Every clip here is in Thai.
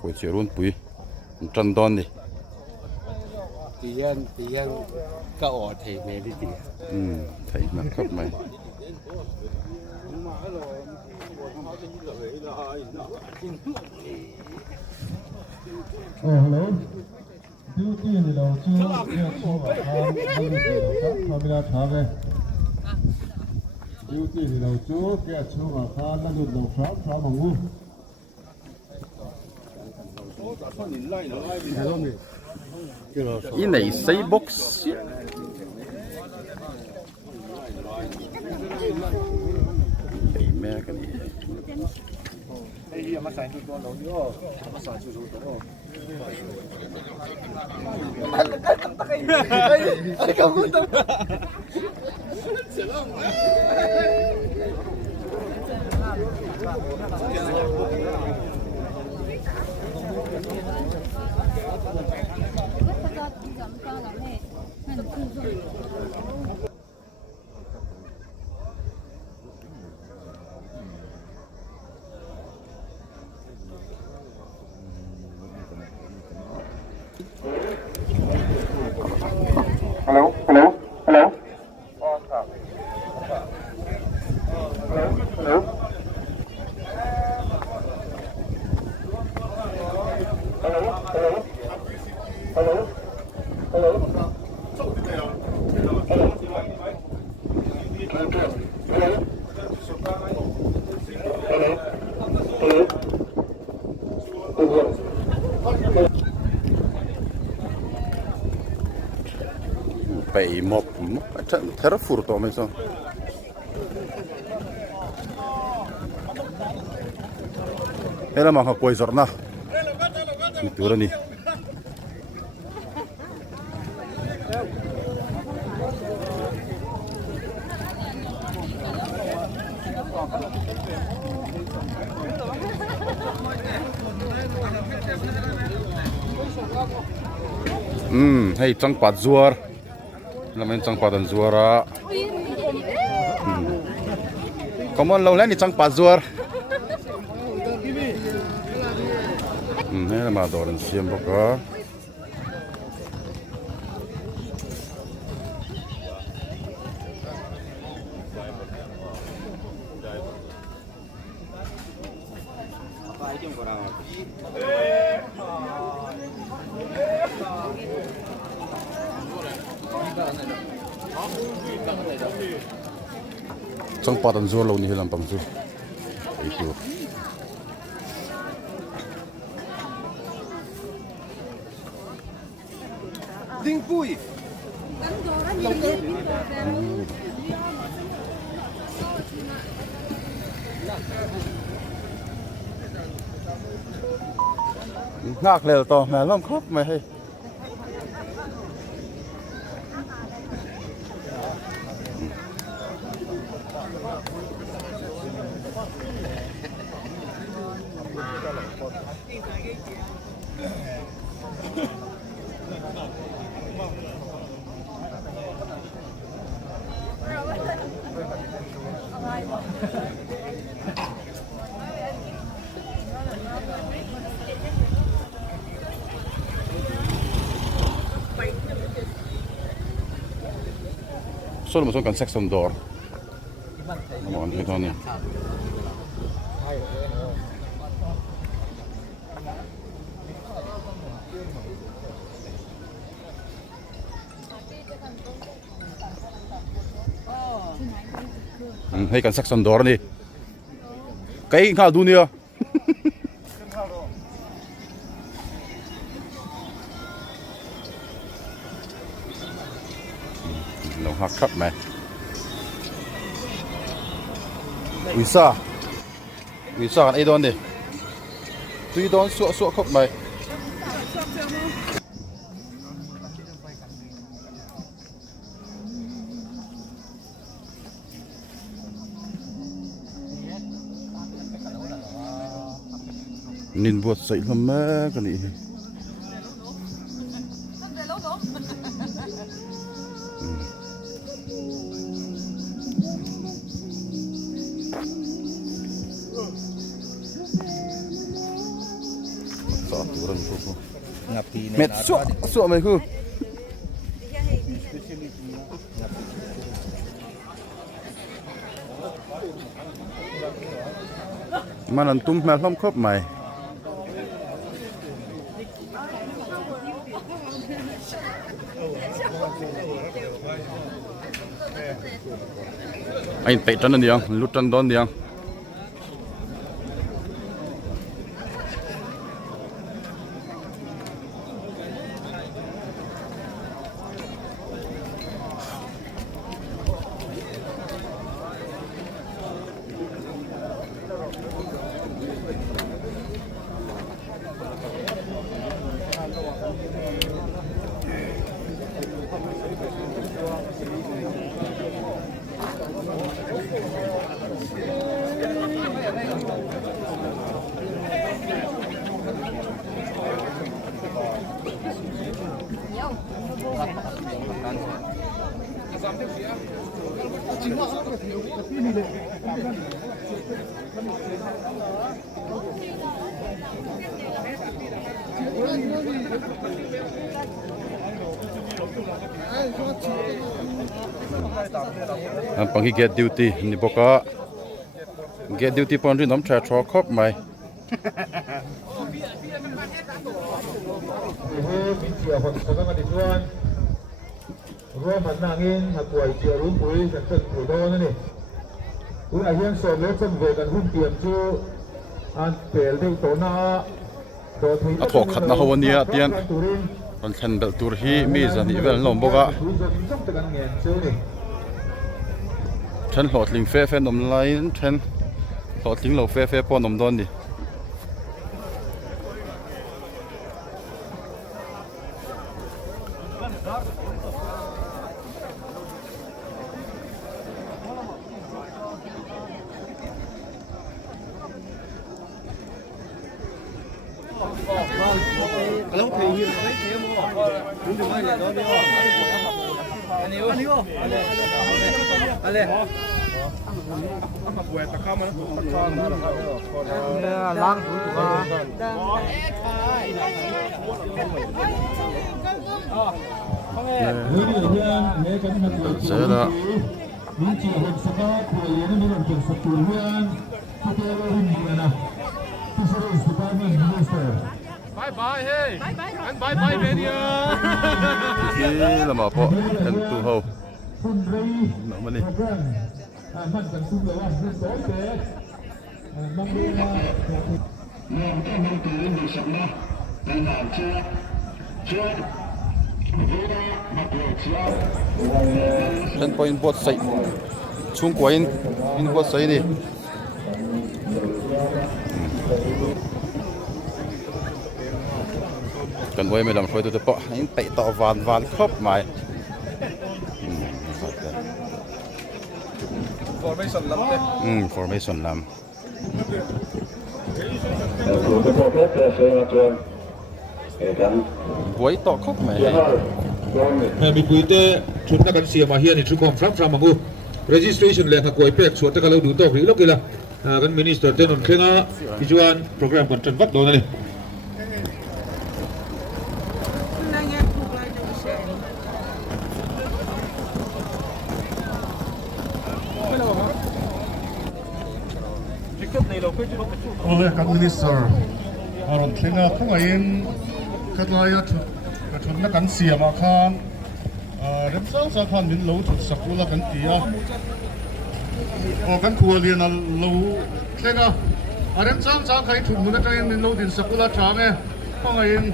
คุยเชียรุ่นปุ๋ยจันดอนดิตียันก็อดเทเมลิตีไทยมาครับไหมฮัลโหลดิวตี้นี่เราจูเนี่ยชัวร์ทำเวลาช้าเลยดิวตี้นี่เราจูแกชัวร์นั่นดูเราช้ามังงูอีไหนใส่บ็อกซ์ไอ้แม่กันนี่ไอ้เหี้ยมาใส่ตัวเราเยอะมาใส่ชุดตัวไอ้กำลังต้องเสร็จแล้วHello.ไปมอบเทระฟูร์ตัวไม่ซ้ำเฮ้ยแล้วมาขโมยสระนะนี่ตัวนี้ให้จังปัดจัวร์แล้วมันจังปัดจัวร์ก็มันเราเล่นนี่จังปัดจัวร์นี่เรามาดอร์นเสียมปะก็จังปัดจัวร์เรานี่ลำปังจูไอ้ตัวดิ้งปุ้ยงักเลยต่อแม่ล้อมครบไม่ให้ส่วนผสมกันเซ็กซ์ดอร์มองที่ตอนนี้ให้กันเซ็กซ์ดอร์นี่ใครข้าวดูเนี่ยเราหักครับไหมวิซ่ากันไอ้ดอนดิตุยดอนสัวครับไหมนินบวชใส่ละแม่กันนี่ ต่อตัวนึงกู งับปี เม็ดสั่วไหมคือมันอันตุ้มแม่ล้อมครบใหม่ไอ้เตะจันนั่นเดียวลุดจันโดนเดียวปังฮี get duty นี่บอกว่า get duty ปอนด์น้ำชาชอครบไหม Sia hot sakang adituan ro man nangin hakuai tia rum pui kan chen pui do na ni un a hian som le chen ve kan hum tiam chu an pel dei to na do thui a thok khat na hawan nia tian an than bel tur hi mi zan hi vel lom boka than hlot ling fe fe nom lai than hlot ling lo fe fe pon nom don ni Saya dah. Bye bye hey. And bye bye Benia. Ini lama apa? Tentu hau. Nak mana? Dan poin buat sai. Chung poin in buat sai ni. Cần quay mình làm phơi tôi bỏ những tệ tọ vàn khớp mày Formation lắm đấy. Formation lắm. Quấy tọ khớp mày. Bị quỷ tê chúng ta cần xìa mà hiện thì chúng còn pháp ra mà ngu registration là quấy pek suốt tất cả lâu đủ tàu lúc kia là kan minister tên ông khenga tujuan program còn chân vắt đó này. Oleh kat minister aron thenga khongain katlaya thun na kan siama khan rem sang sa khan min lo thut sakula kan tia o kan khualian lo thenga rem sang sa khai thun na kain min lo din sakula change khongain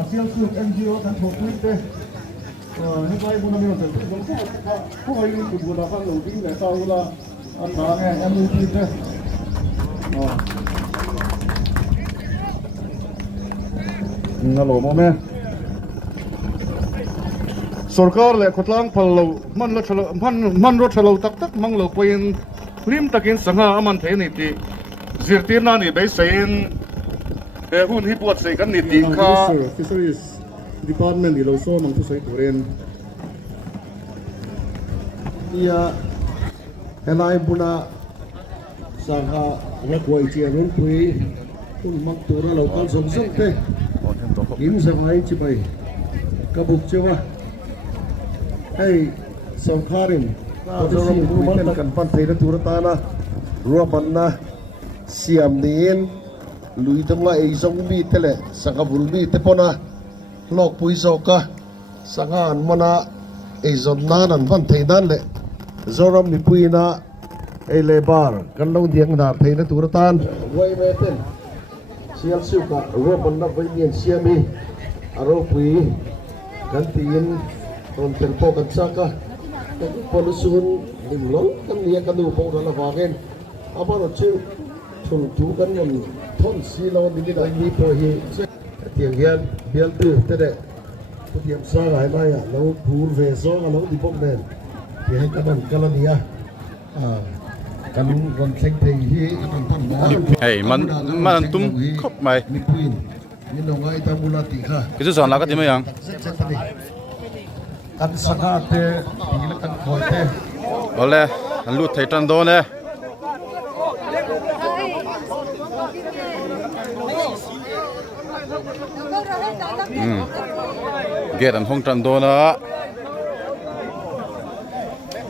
Asian Soup NGO ทั้งถูกวิ่งเต้ให้ไปบุญมีเราเสร็จผมก็ผู้ให้วิ่งบุญเราฟังหลงวิ่งแต่เช้าละอันหาไงอันนู้นที่เต้ฮัลโหลโมเมसरकार ले खुतलांग पल्लो मन ल चलो मन रो चलो तक तक मंग लो पोइन लिम तकिन संगा अमन थे नि ति जिरतिर ना नि बे सेन ए हुन hi pot sei kan ni ti kha fisheries department ni lo so mang tu sei turen ia helai buna sangha rekwai chi run pui tung mak tu ra lo kal som som te โอนเห็นตัวครบ im sangai chi bai kabuk chewa hey sangkharin so ram bu man kan pan thei na tur ta na ro ban na siam nin lui tong la ei song mi tele sanga bul mi te pona lok pui so ka sanga an mana ei zon na nan van thei dan le zoram ni pui na ei le bar kan lo diang na thei na tur tan wai me ten sial siu ka ro ban na vai nien siami aro pui kan tin on tempo kan saka kan polusun limlong kan nia kan du pong la wagen abaro chu thung chu kan yon thon si lo ni ni dai mi po hi tiang hian bial tu te de ku tiam sa gai mai ya lo phur ve so ga lo di pong den ti hai ka ban kalania kan ron thleng thei hi kan pan ma เฮ้ยมันตุ้มครบไหม mi puin mi no ngai ta bula ti kha กิจสอนแล้วก็จะไม่ยัง kan sanga te ti la kan khoi te เอาเลยอันลูดไทยตันโดนเลยเกตอันห้องตันโดนะ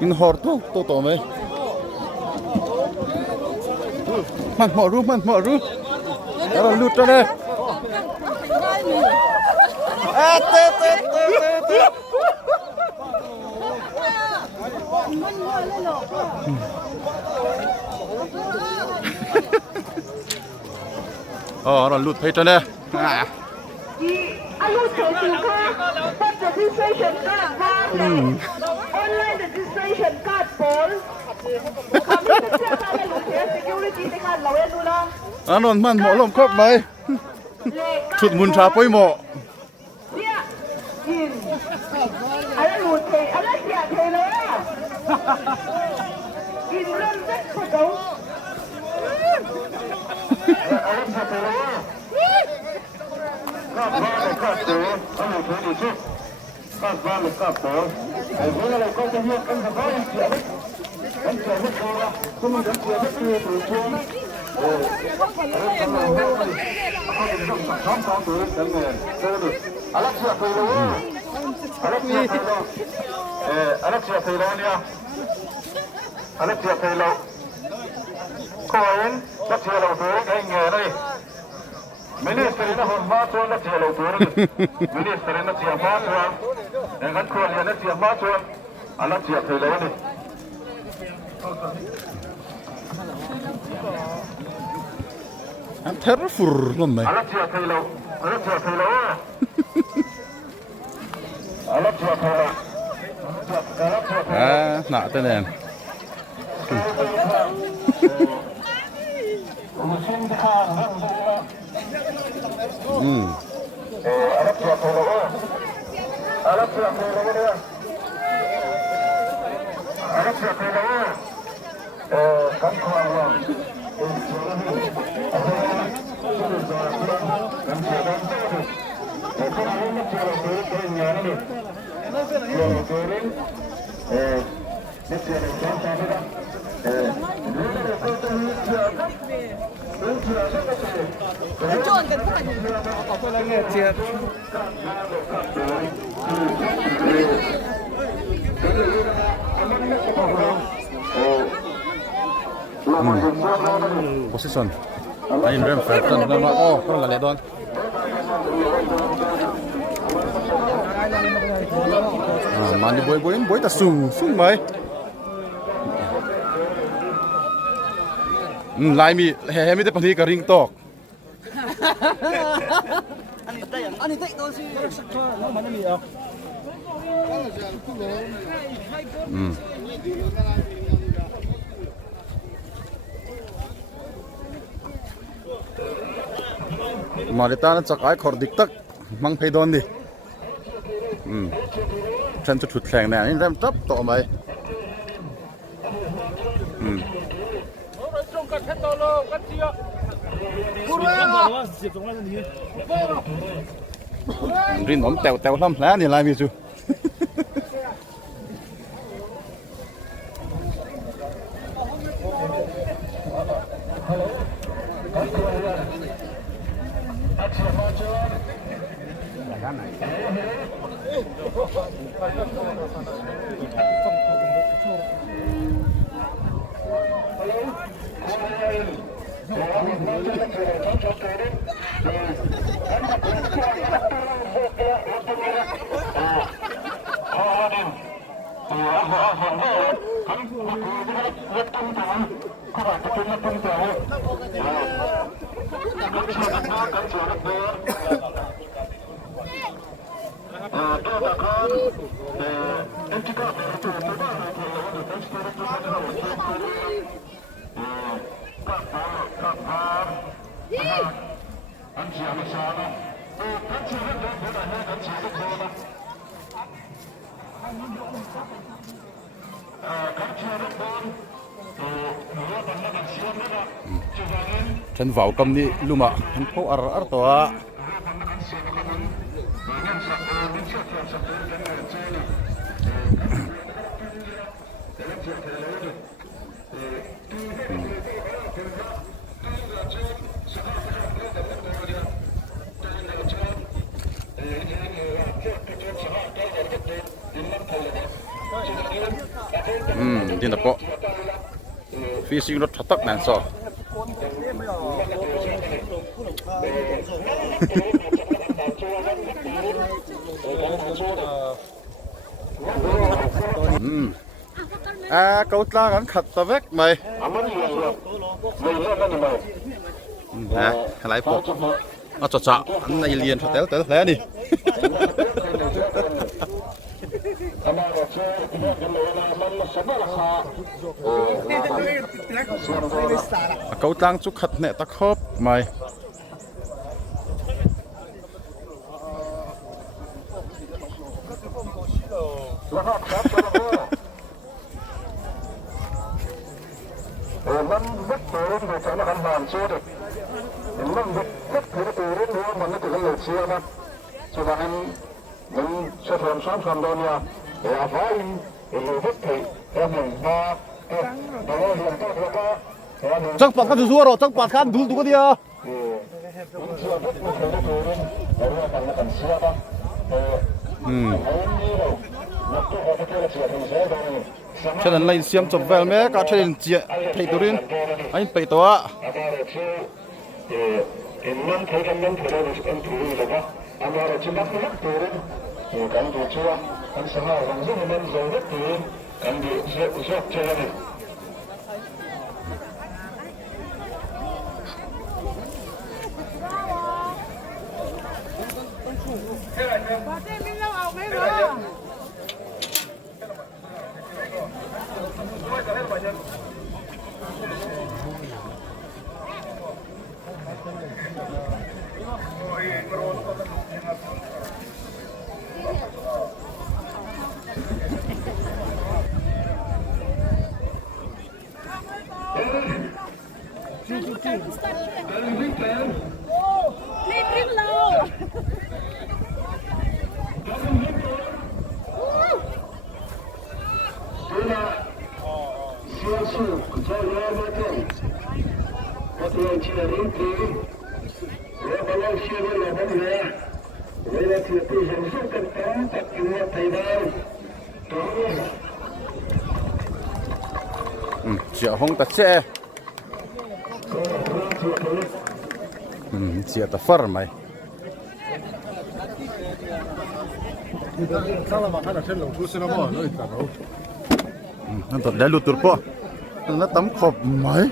อินหอร์ตัวไหมมันหมอรู้แล้วเราลูดตัวเลยเตะ อ๋อเราหลุดไปตัวเนี่ย Are you taking card? What's the registration card? Online registration card, Paul. Kami sa security ni kan lawen nula. อันนั้นมันหมอลมครบไหมชุดมุนชาปุ้ยหมอ Dia. In. Ala lute, ala dia thela. In ran vet photo. Ministeri na hon maatuan na siya lauturan. Ministeri na siya maatuan. Dengan kualian na siya maatuan. Anak siya kailangan ni. I'm terrible นั่นไหม Anak siya kailangan. Anak siya kailangan. Anak siya kailangan. หนาแต่แน่น Anak siya kailangan. Anak siya kailangan. Anak siya kailangan. Kan kualian. Kan siya kailangan. Kung ano na siya lauturan, kaya niya ni. Siya lauturan. Siya lauturan. position ไอ้เริ่มแฟร์ตันแล้วโอ้คนละเล็ดดอนมันนี่บอยแต่สูงไหมลายมีแห่ไม่ได้ปนีกับริงตอก mà để ta nó chắc ai khỏi địch tắc mang phải đòn đi chân cho chuột khèng này nên đem chấp tọ mày riêng nón tèo tèo lắm lá thì lại vì chú chân vào cầm đi lùm ạ chân phố ar tòa tin tập bộ phi sinh rất thất nạn so câu ta gắn khật ta vét mày lại bộ chọt chọt anh này liền cho téo téo thế đi câu tăng chút khật nè ta khớp màyมันวัดตัวเรื่องของสารพันบานช่วยมันวัดตัวเรื่องนี้มันไม่ถึงกับเชื่อนะช่วยกันมันช่วยทำซ้อมทำโดนยาเดี๋ยวฟ้าอินเดี๋ยววัดที่เราหนึ่งมาเดี๋ยวเราเรียนก็แล้วก็ chắc bật khăn rùa rồi chắc bật khăn đủ đủ cái gì à cho nên lấy xiêm chụp về mấy cả trên chia thấy tôi đến anh bị tôi chia hông ta che chia ta phar mày anh ta để lụt tur po nó tắm khop mày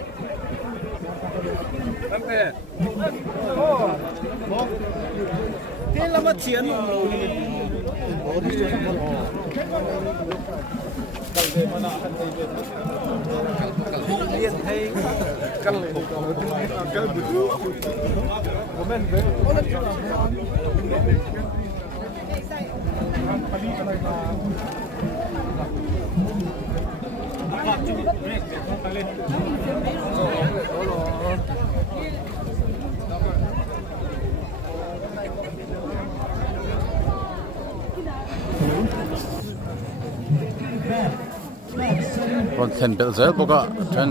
รถเข็นเป็นเซลปก็เช่น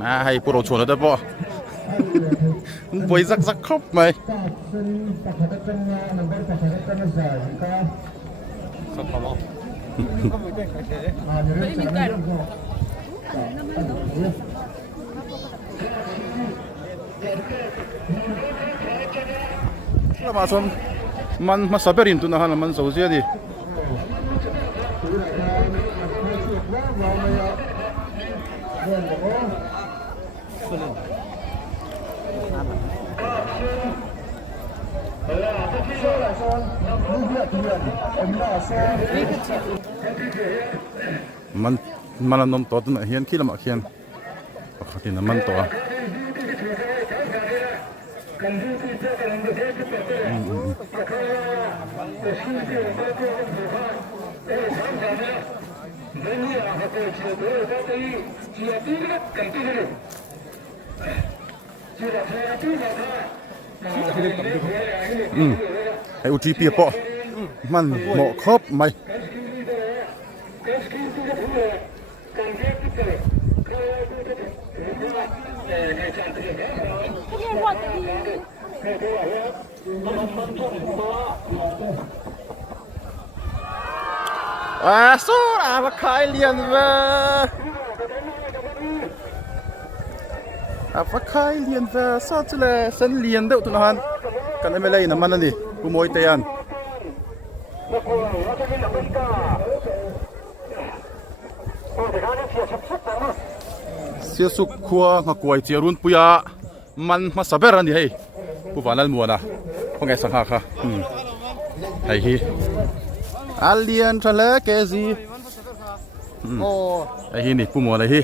มาให้พวกเราชวนแล้วได้ปะไปสักครบไหมแล้วมาชมมันมาสับเปรินตุนะฮะมันสูงเสียดิมันนมตัวตัวเฮียนขี้ละหมาเฮียนปกติน้ำมันตัวไอ้อุจีเปียปะมันเหมาะครบไหมสู้มาขายเลียนเว้ยฟักขายเลียนเว้ยซอสเลยเส้นเลียนเด้อตุนหันกันไม่เลยน้ำมันนั่นดิกูโมยเตียนเสียสุขขัวงกวยเจียรุนปุยะมันมาสับเบรันดิเฮ้ผู้ฟังนั่นมัวนะพวกไงสังหารค่ะไอ้ฮีอาเลียนทะเลเกซีไอ้ฮีนี่ผู้มัวไอ้ฮี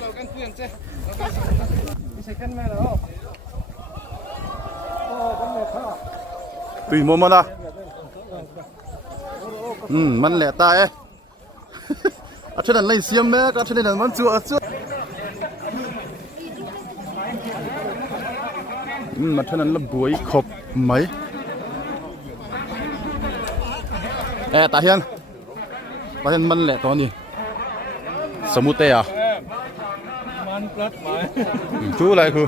ตุยมัวมันนะมันแหละตายอาทิตย์นั้นเลยเสียมแม่อาทิตย์นั้นมันจั่วมาเท่านั้นละบวยขบไหมตาเฮียนมันแหละตอนนี้สมุทรเตะมันปลัดไหมชูอะไรคือ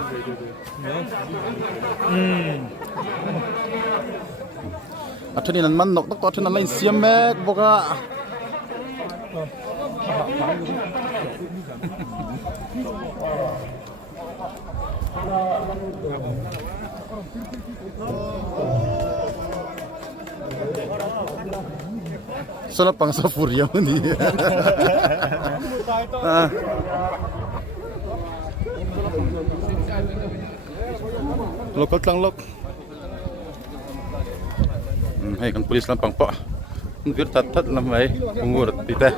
อาทิตย์นั้นมันนกตอนที่นั้นเลยเสียมแม่บอกว่าsoalnya pangsa furia ini. Lokal tanglok. Hai kan polis lampang pak. Ngir tat lamai ungur tite.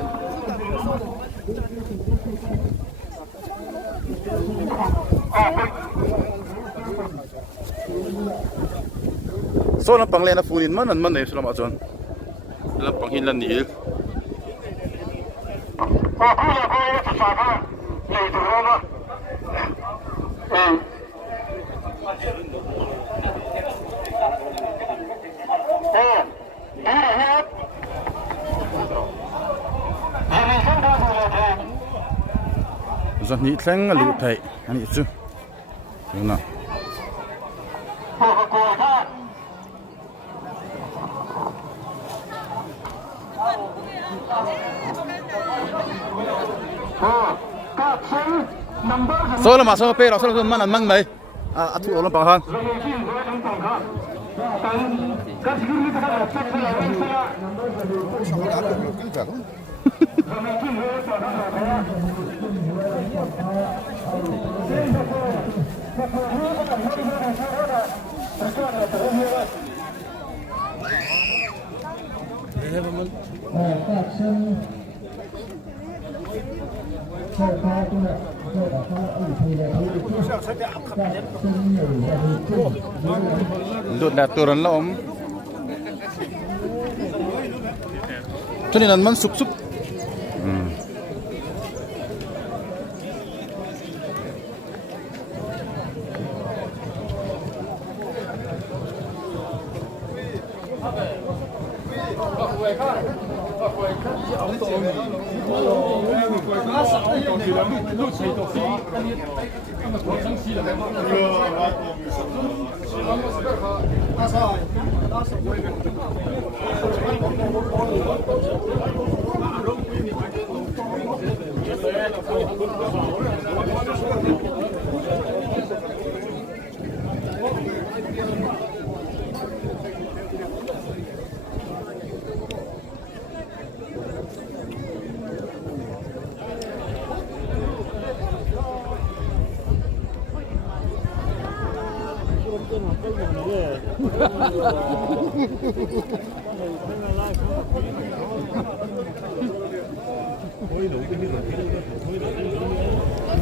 Soalnya panglena funin mana selama ajon. Dalam panghilan ni il. Zat ni tleng lu thai ani chu. Yuna. Soalnya masuk ke pera, soalnya mana mang mai, atu orang panghan. ดูดแดดตัวนั้นแล้วช่วงนี้นั้นมันสุก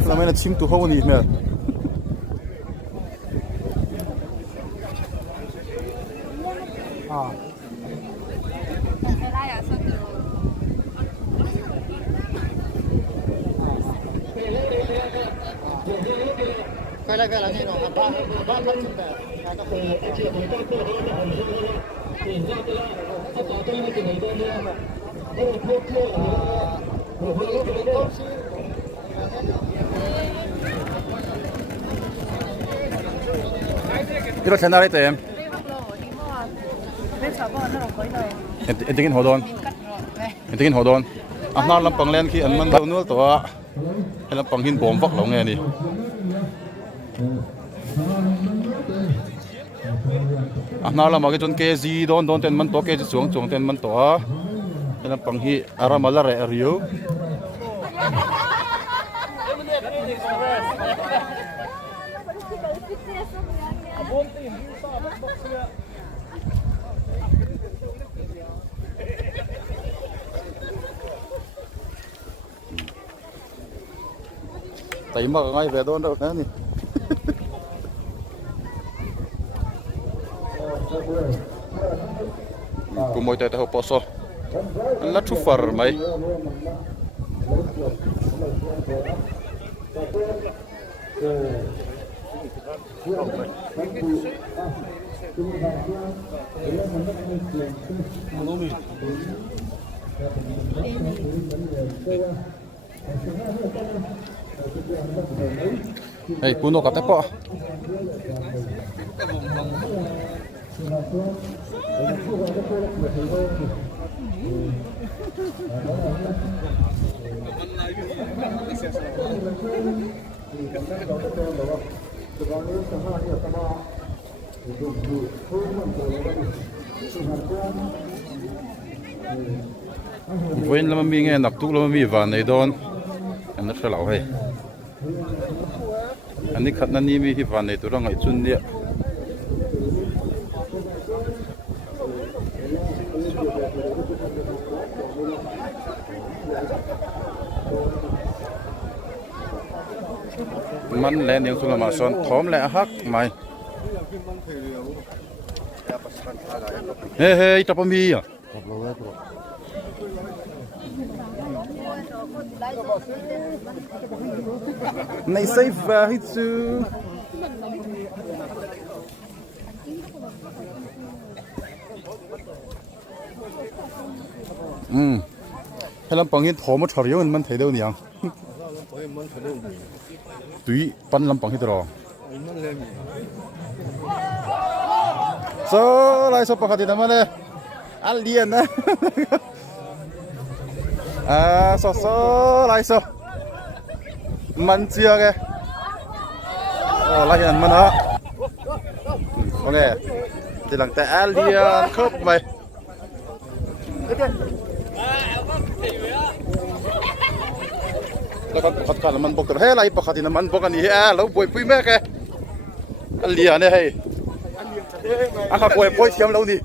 เราไม่ได้ชิมตัวเขาวันนี้ไหมที่เราชนะได้เต็มเอ็นติกินหัวโดนน้าลำปังเล่นขี้อันมันเบาเนื้อตัวให้ลำปังหินบวมฟักหลงไงนี่น้าลำมากิจนเกจีโดนเต็นมันตัวเกจีสวงเต็นมันตัวให้ลำปังหิอารามาลาเรอริโอแต่ยังบอกง่ายแบบโดนแล้วนะนี่กูมวยแต่เขาปอสลัดชุฟาร์ไหมเฮ้ยpuno kata po Voin lama mi nge nak tu lama mi van nei don an na thlau hei an ni khat na ni mi hi van nei tu rang ai chun niaมันแลนยังสุลมาซอนพร้อมแล้วฮักmaiเฮ้ยจับมีอ่ะในไซฟ์ว่าฮิตซูให้ลำปังเห็นถอมาถอดเยอะมันถ่ายเดียวนี่ยังตุ้ยปั้นลำปังให้ตรอโซ่ไรโซ่ปกติทำไมเนี่ยอันเลียนนะโซ่ไรโซ่มันเจียแกไรอันมันฮะโอเคทีหลังแต่อันเลียนครบไปแล้วก็ขัดขันมันบอกแต่ให้ไรปกติน้ำมันบอกกันนี่แล้วป่วยปุ้ยแม่แกอันเลียนเนี่ยให้ อ่ะข้ากล้วยโป้ยเทียมแล้วนี่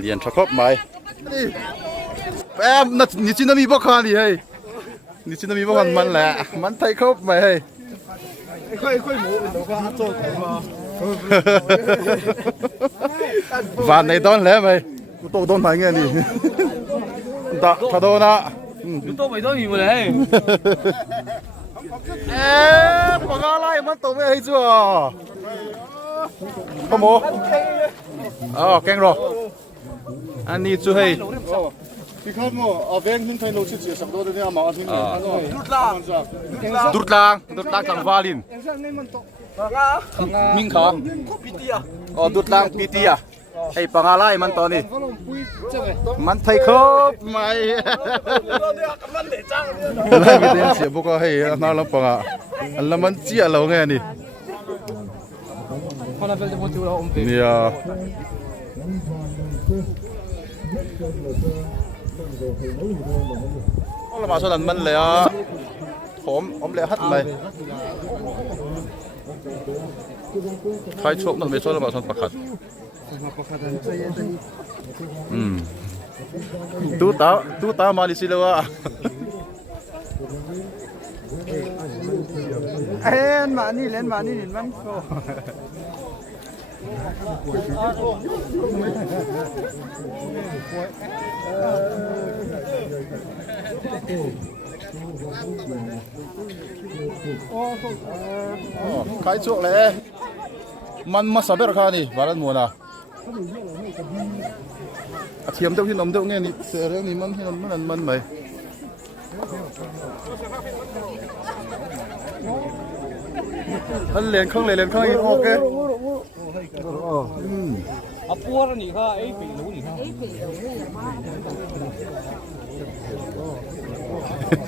เรียนชะครบไหมแป๊บนี่จินมีบ่คานี่เฮ้ยนี่จินมีบ่คันมันแหละมันไทยครบไหมเฮ้ยค่อยหมูตัวก็อัดโจทย์มาบ้านในตอนแล้วไหมกูโตโดนไหนเงี้ยนี่ตาถ้าโดนนะโตไม่โดนอยู่เลยปากอะไรมันโตไม่ให้จั่วขโมยแกงรออันนี้ช่วย你看嘛，啊，别人太弄起这什么的那嘛，听没？ดุดลางจังวาลินมิงขาดุดลางปีเตียไอ้ปังอะไรมันตอนนี้มันไทยครบไหมแล้วไม่ได้เสียบุกให้น่าลำปังอ่ะแล้วมันเจี๊ยเราไงนี่เนี่ยเรามาชนมันเลยอ่ะผมเลยฮัดเลยใครชกมันไม่ชนเรามาชนประคัดตู้ตามาดิสิเลยวะเล่นมานี่มันใครชกเลยมันมาสับเบอร์คานี่บาลันมัวนะเทียมเจ้าที่นมเจ้าเงี้ยนี่เสือเรื่องนี้มันที่มันไหมท่านเรียนข้างอีกโอเค啊，波了你看 A 北楼，你看。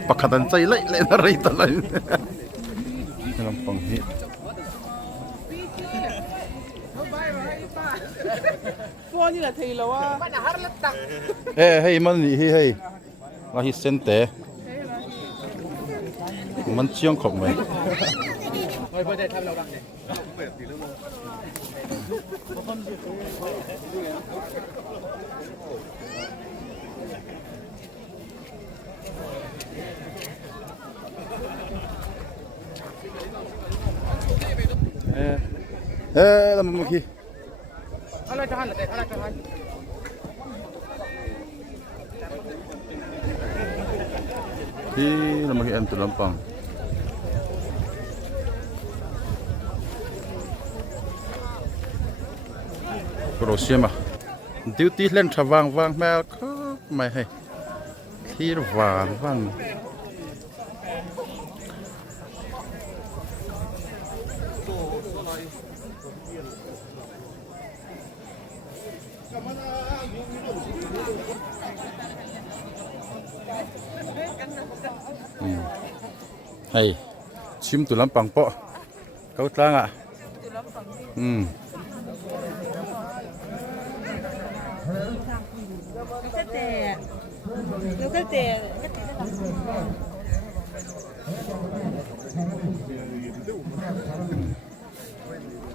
ปากขันใจเละอะไรต่ออะไรลำปังนี่波你来推了哇！ให้มันนี่ให้เราฮิเซนเต้มันเชี่ยงขบไหมแล้วมันเมื่อกี้อะไรจะหันที่เรามาเห็นตุลำปังโรเซียมาดิวตี้เล่นชาววางแม่ก็ไม่ให้ที่วางให้ชิมตุลำปังเปาะเขาตั้งอ่ะ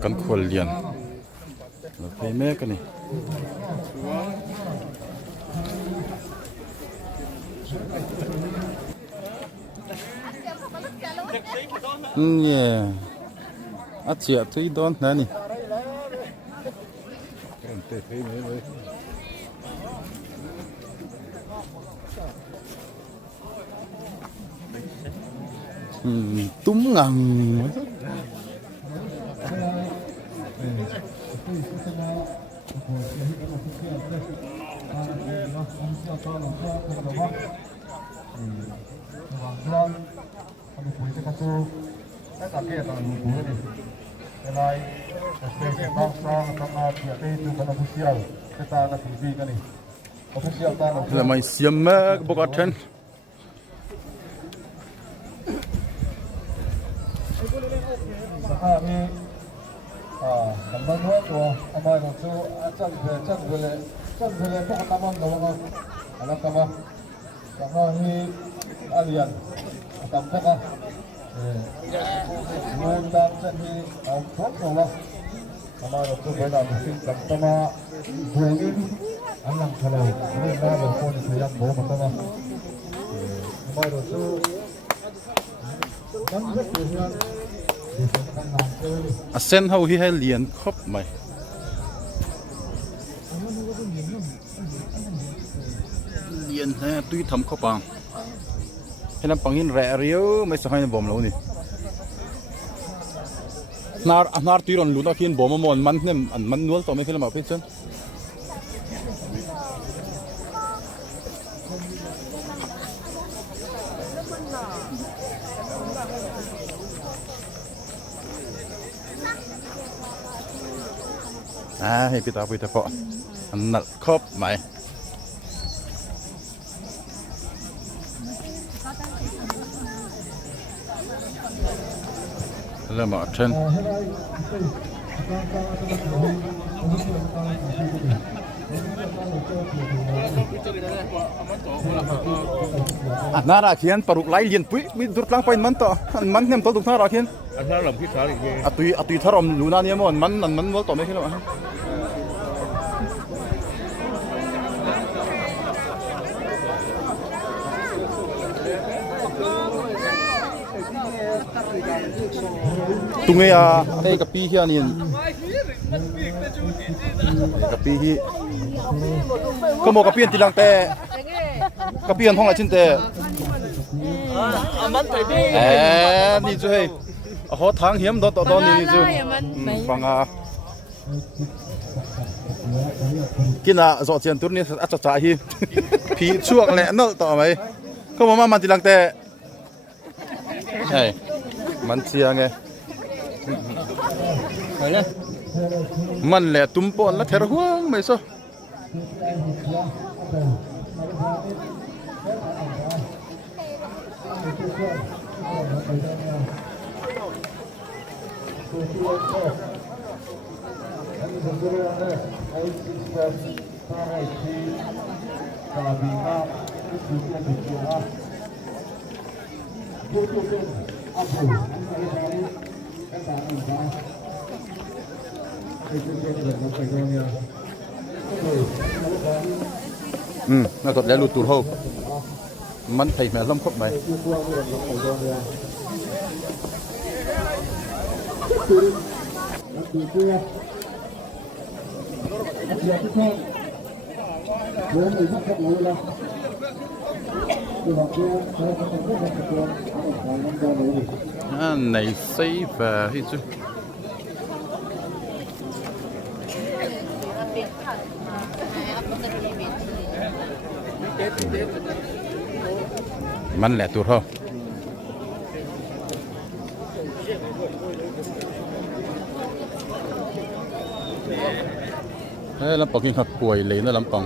กันควรเรียนเราไปแม่กันนี่เนี่ยอาเจียตุยโดนนะนี่ตุ้มงังแล้วไม่เสียมแม่ก็บอกกันสภาพนี้กำลังว่าตัวอามาของชูจังเลยพวกตามันตัวมันอะไรกันมาสภาพนี้อาเรียนตามพวก เงินตามเส้นที่เอาครบหมดแล้วทำไมเราต้องไปนำสิ่งกับตมาเพื่อนอันนั้นเขาเลยเรื่องได้แบบคนพยายามโม้มันตมาทำไมเราสู้ตั้งใจเพื่อน เส้นเฮาที่ให้เรียนครบไหมเรียนให้ตุ้ยทำข้าวปังให้น้ำปังยินแร่เรียวไม่สะให้ในบ่มแล้วนี่นาร์ตุ้ยรอนลุ้นเอาขึ้นบ่มมันเนี่ยมันนวลต่อไม่ขึ้นมาเพื่อนให้พี่ตาเพาะอันนั้นครบไหมเริ่มมาเทรนน่ารักเขียนปรุกไล่เลียนปุ้ยมีดุดลังไปมันต่อมันเนี่ยตัวตุกน่ารักเขียนอันนั้นหลังพี่สาวอีกทีตุยทารมลูน่าเนี่ยมันว่าต่อไม่ใช่หรอตรงนี้ไอ้กับปีเฮียนี่กับปีที่ก็บอกกับปีนทีหลังแต่กับปีนห้องอะไรชิ้นแต่นี่ช่วยโหทางเหี้ยมตอนนี้ช่วยฟังกินจอดเชียนตุ้นี่อาจจะจ่ายผีช่วงแหละนั่นต่อไหมก็บอกว่ามันทีหลังแต่มันเชียไงมันแหละตุ้มปอนแล้วเทระห่วงไม่ซะน่าสดแล้วรูตูเขามันไทยแม่ล้มครบไหมในเซฟที่สุดมันแหละตัวเขาลำปองกินขับป่วยเลยนะลำปอง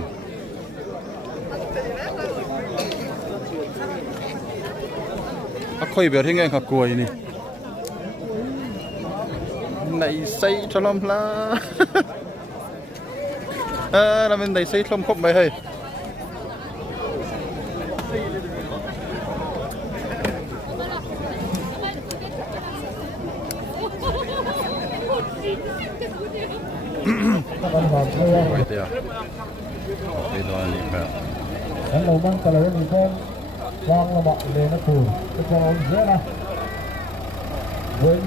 ค่อยเบียดที่ไงขับป่วยนี่ในไซทลมพลาเราเป็นในไซทลมครบไปให้ไว้เดี๋ยวไปดูอันนี้ครับแล้วเราบ้างแต่เราไม่มีแค่วางระเบิดเลยนะครูจะพอเยอะนะเว้น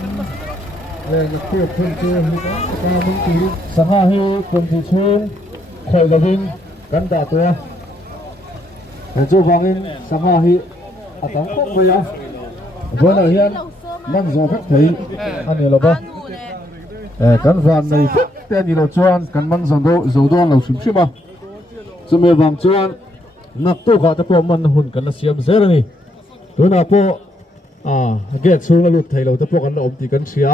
เลยจะเทียบเพื่อนเจอที่นั่นก็มึงตีสหายคนที่ชื่นคอยระวิงกันด่าตัวแต่เจ้าฟังเองสหายอาต้องคบไปยังเพื่อนเราเห็นมันจะพักถีอันนี้เราบ้างกันฟันในแต่นี่เราชวนกันมันสังโดจะโดนเราสุดใช่ไหมจะมีบางชวนนักตู้ขาจะพวกมันหุ่นกันเสียมเสียนี่ตัวน่ะพวกเกตซูนลุดไทยเราจะพวกกันอมตีกันเสีย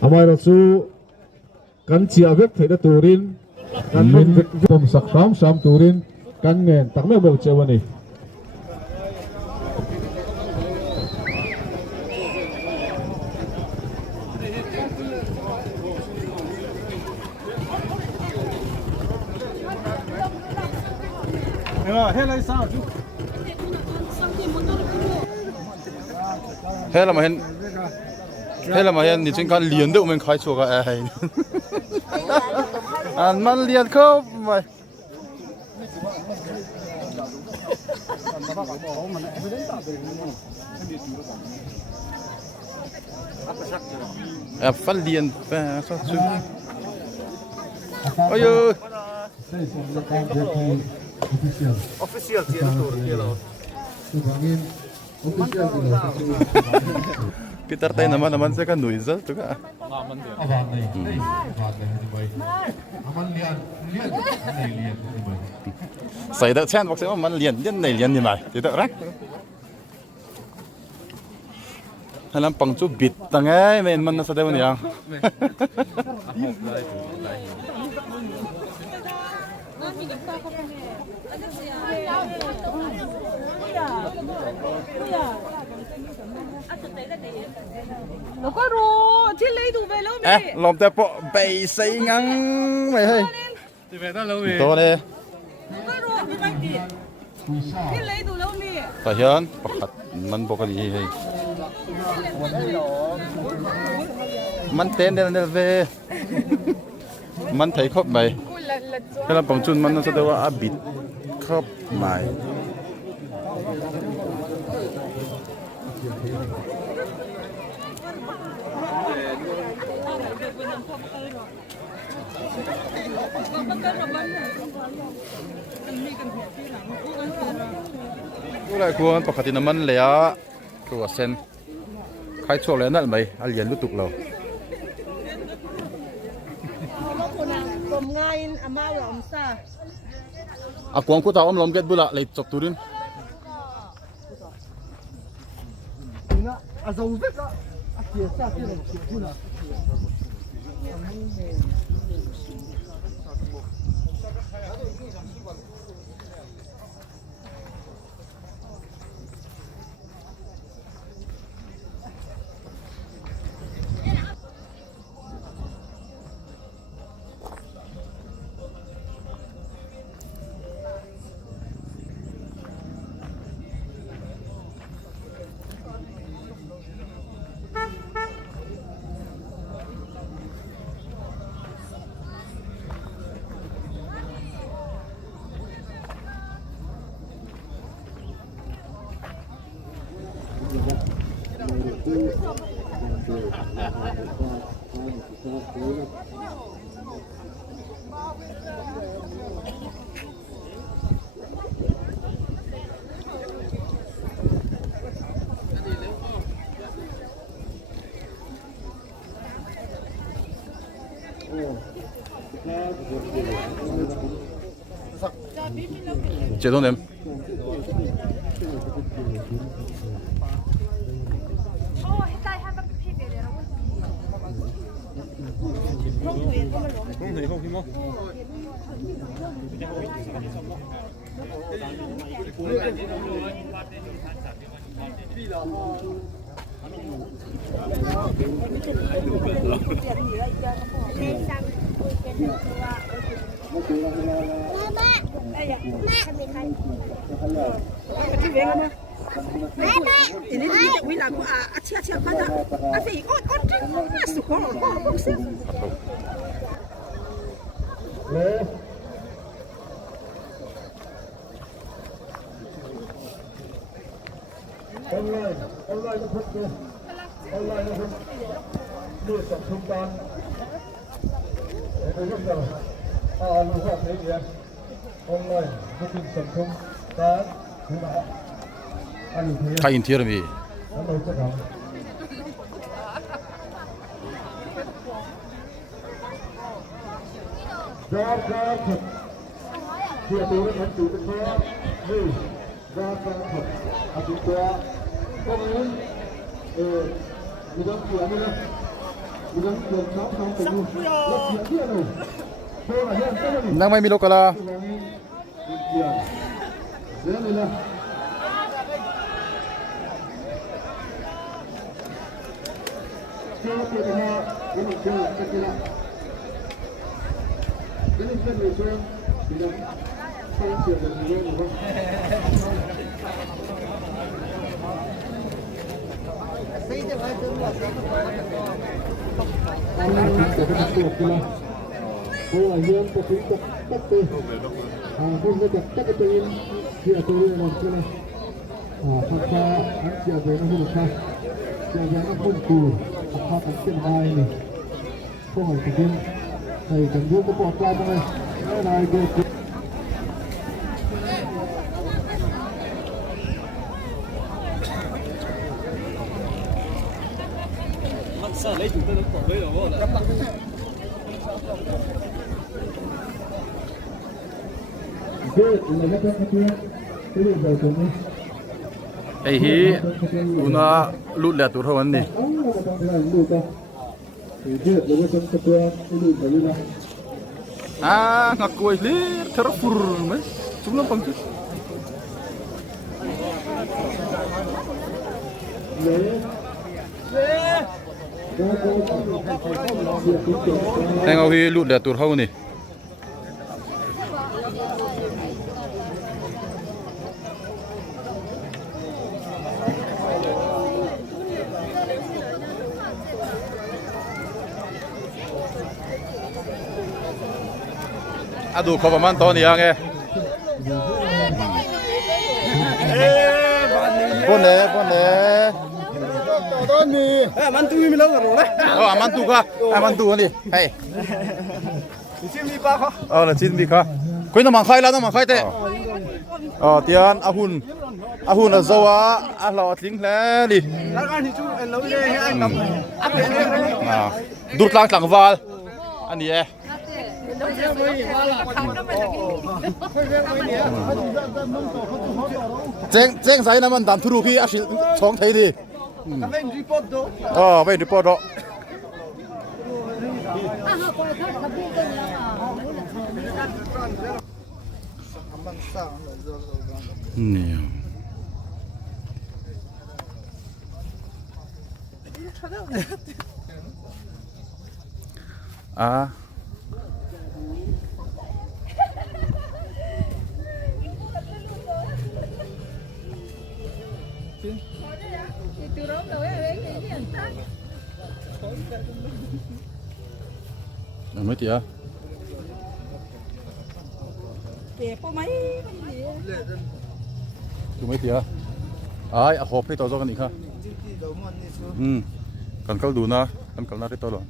ทำไมเราสู้กันเสียเวกไทยได้ตูรินกันเป็นเวกผมสักสามตูรินกันเงินตักไม่บอกเจ้าวันนี้ 해라 해라 싸워 주 Hela ni chính kan liền được mình khai chùa cái ai anh man liền không mày phát liền về sao chứ ôi ơi official kia rồi Peter tay naman saya kan noise tu kan sai dah chen waktu man liền ni mai tidak rak halam pangcu bit tangai main man sa dewan yang nó có rồi thiên lý tụ về lâu mày lom te po bay say ngang mày hơi thì về đó lâu về to đây nó có rồi cái bánh gì thiên lý tụ lâu mày ta hian pakhat man bokali hei man ten del ve man thai khop mai halam pangchun man sa dewa a bit khop mai lại cuốn bọc hạt nấm lẻ của sen khai chuột lẻ nãy mày ăn liền lúc tục lâu cùng ngay ama làm sao à cuốn của tao ông làm cái bữa lại chọc tụi đi chế độ nem ini dia bilang acia pada apa on masuk kok sih onlineทุกตัวonlineทุกเรื่องสัมพันธ์การเรื่องการรู้ว่าเป็นยัง online ทุกสิ่งสัมพันธ์การรู้ว่าอันนี้ khai in thier mi อันนี้จะทำการฝึกเพื่อตัวนักศึกษานี่การฝึกอาชีพก็มีมีต้องเกี่ยวไหมนะมีต้องเกี่ยวกับทางตัวนู้นแล้วเกี่ยวนู่นตัวไหนเนี่ยตัวนี้ nang mai mi lokala เกี่ยวเดี๋ยวนี่นะเกี่ยวกับอะไรนี่เกี่ยวกับอะไรนี่เป็นเรื่องที่เราต้องเกี่ยวกับเรื่องนี้ ไอ้ฮีอุณาลุดแหละตัวเท่านั้นนี่งักกวยเลยเทระฟูร์มั้ยจุ่มน้ำปังจุดแต่เอาฮีลุดแหละตัวเท่านี้ดูเขาประมาณตอนนี้ยังไงปนเน่ตอนนี้มันตู้มีแล้วกันหรอเนี่ยมันตู้ก็มันตู้นี่เฮ้ยชิ้นมีปะเขาชิ้นมีค่ะคุยน้ำมันไข่แล้วน้ำมันไข่เตะเตียนอาหุนสวะเราทิ้งแล้วดิดูดหลังวาลอันนี้เจ๊งใส่น้ำมันดันทุรุกีอาชิช่องไทยดีไม่รีพอร์ตไม่รีพอร์ตนี่ไม่เตี้ยคือไม่เตี้ยขอบให้ต่อกันอีกค่ะกันเขาดูนะกันเขาหน้าได้ต่อหรอ